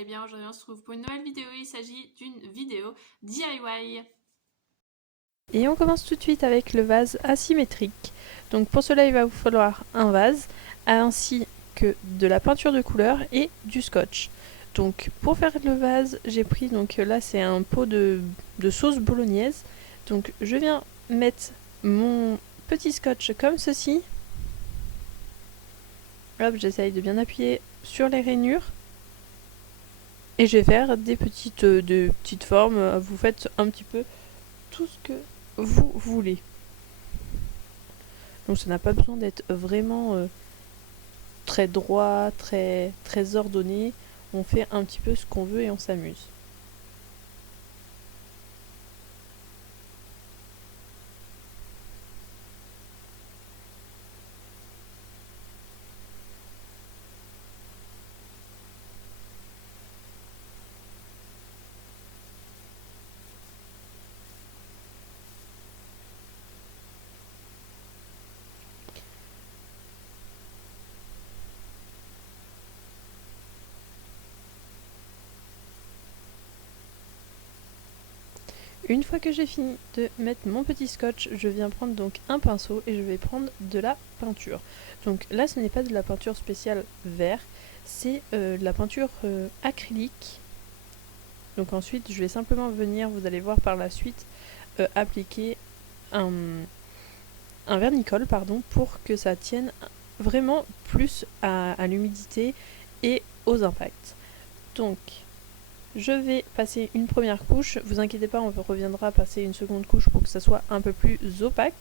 allez bien. Aujourd'hui on se retrouve pour une nouvelle vidéo, il s'agit d'une vidéo DIY. Et on commence tout de suite avec le vase asymétrique. Donc pour cela il va vous falloir un vase ainsi que de la peinture de couleur et du scotch. Donc pour faire le vase j'ai pris, donc là c'est un pot de sauce bolognaise. Donc je viens mettre mon petit scotch comme ceci. Hop, j'essaye de bien appuyer sur les rainures. Et je vais faire des petites formes. Vous faites un petit peu tout ce que vous voulez. Donc ça n'a pas besoin d'être vraiment très droit, très ordonné. On fait un petit peu ce qu'on veut et on s'amuse. Une fois que j'ai fini de mettre mon petit scotch, je viens prendre donc un pinceau et je vais prendre de la peinture. Donc là ce n'est pas de la peinture spéciale vert, c'est de la peinture acrylique. Donc ensuite je vais simplement venir, vous allez voir par la suite, appliquer un vernicole pour que ça tienne vraiment plus à l'humidité et aux impacts. Donc je vais passer une première couche, vous inquiétez pas, on reviendra passer une seconde couche pour que ça soit un peu plus opaque.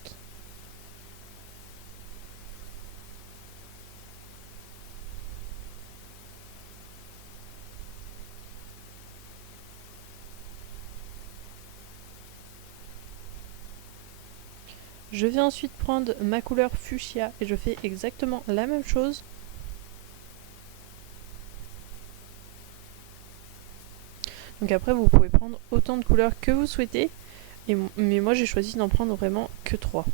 Je vais ensuite prendre ma couleur fuchsia et je fais exactement la même chose. Donc après vous pouvez prendre autant de couleurs que vous souhaitez, mais moi j'ai choisi d'en prendre vraiment que 3.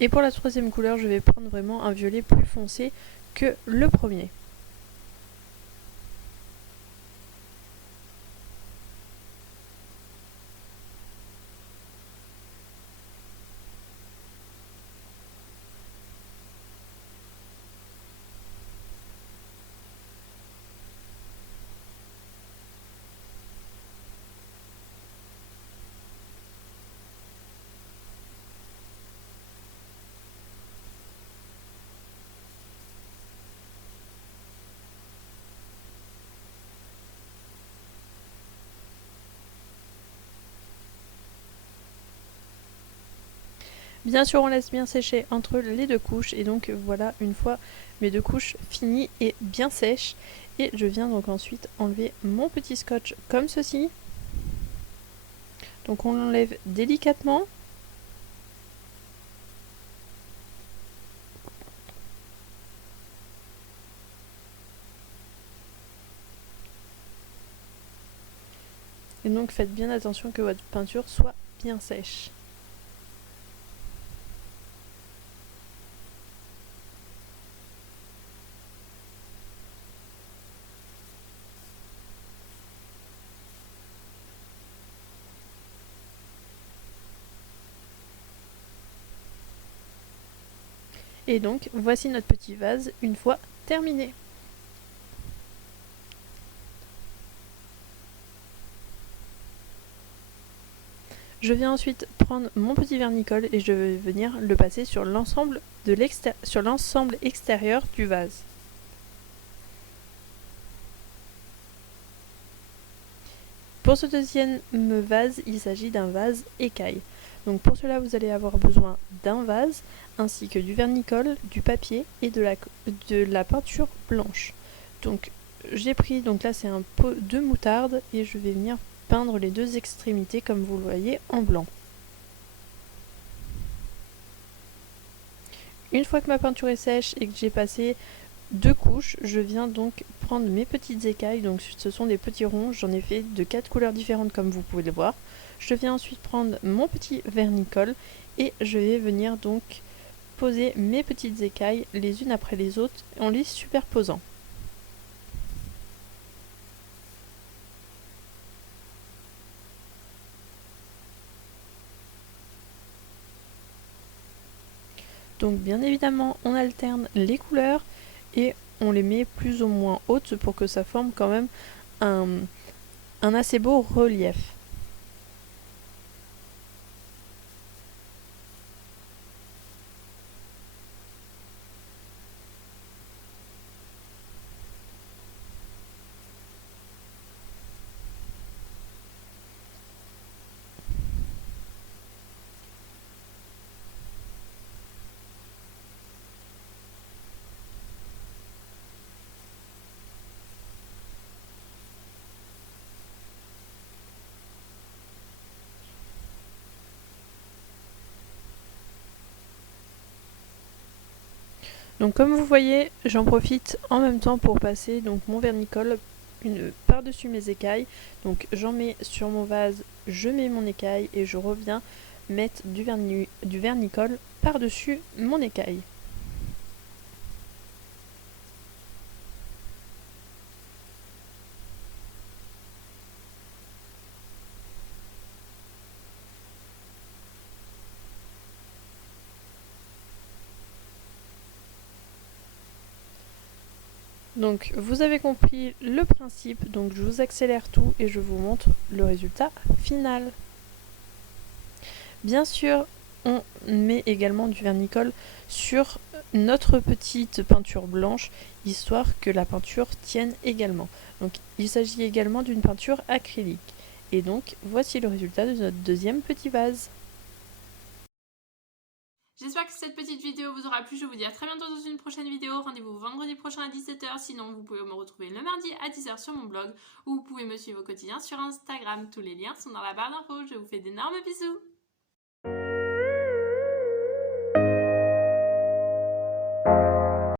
Et pour la troisième couleur, je vais prendre vraiment un violet plus foncé que le premier. Bien sûr, on laisse bien sécher entre les deux couches, et donc voilà, une fois mes deux couches finies et bien sèches, et je viens donc ensuite enlever mon petit scotch comme ceci. Donc on l'enlève délicatement. Et donc faites bien attention que votre peinture soit bien sèche. Et donc voici notre petit vase une fois terminé. Je viens ensuite prendre mon petit vernicole et je vais venir le passer sur l'ensemble extérieur du vase. Pour ce deuxième vase, il s'agit d'un vase écaille. Donc pour cela, vous allez avoir besoin d'un vase, ainsi que du vernicole, du papier et de la peinture blanche. Donc j'ai pris, donc là c'est un pot de moutarde, et je vais venir peindre les deux extrémités comme vous le voyez en blanc. une fois que ma peinture est sèche et que j'ai passé 2 couches, je viens donc prendre mes petites écailles, donc ce sont des petits ronds, j'en ai fait de 4 couleurs différentes comme vous pouvez le voir. Je viens ensuite prendre mon petit vernicole et je vais venir donc poser mes petites écailles les unes après les autres en les superposant. Donc bien évidemment on alterne les couleurs et on les met plus ou moins hautes pour que ça forme quand même un assez beau relief. Donc comme vous voyez, j'en profite en même temps pour passer donc mon vernicole par-dessus mes écailles. Donc j'en mets sur mon vase, je mets mon écaille et je reviens mettre du vernicole par-dessus mon écaille. Donc vous avez compris le principe, donc je vous accélère tout et je vous montre le résultat final. Bien sûr, on met également du vernicole sur notre petite peinture blanche, histoire que la peinture tienne également. Donc il s'agit également d'une peinture acrylique. Et donc voici le résultat de notre deuxième petit vase. J'espère que cette petite vidéo vous aura plu. Je vous dis à très bientôt dans une prochaine vidéo. Rendez-vous vendredi prochain à 17 h. Sinon, vous pouvez me retrouver le mardi à 10 h sur mon blog ou vous pouvez me suivre au quotidien sur Instagram. Tous les liens sont dans la barre d'infos. Je vous fais d'énormes bisous.